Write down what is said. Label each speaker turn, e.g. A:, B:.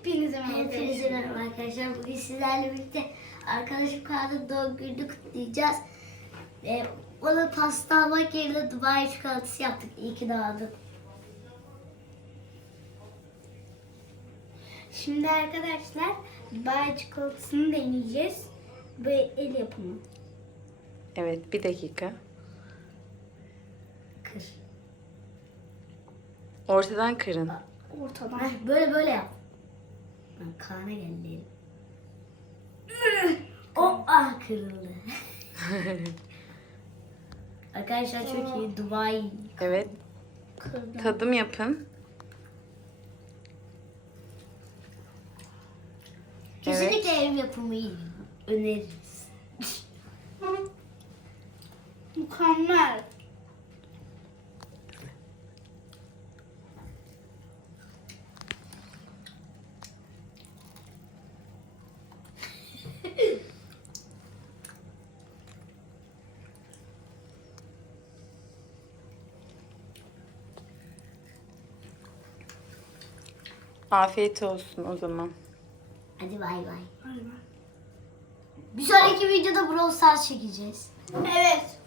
A: Hepinize
B: merhaba arkadaşlar. Bugün sizlerle birlikte arkadaşım Kaan'ın doğum gününü kutlayacağız. Ona pasta almak yerine Dubai çikolatası yaptık. İyi ki doğdun.
A: Şimdi arkadaşlar Dubai çikolatasını deneyeceğiz. Bu el yapımı.
C: Evet, bir dakika.
B: Kır.
C: Ortadan kırın.
A: Ortadan.
B: Böyle yap. Kaan'a geldi. Kırıldı. Arkadaşlar çok iyi. Dubai.
C: Evet,
A: Kırdım.
C: tadım yapın.
B: Kesinlikle ev yapımı iyi. Öneririz.
A: Mükemmel.
C: Afiyet olsun o zaman.
B: Hadi bay bay.
A: Aynen.
B: Bir sonraki videoda Brawl Stars çekeceğiz.
A: Evet.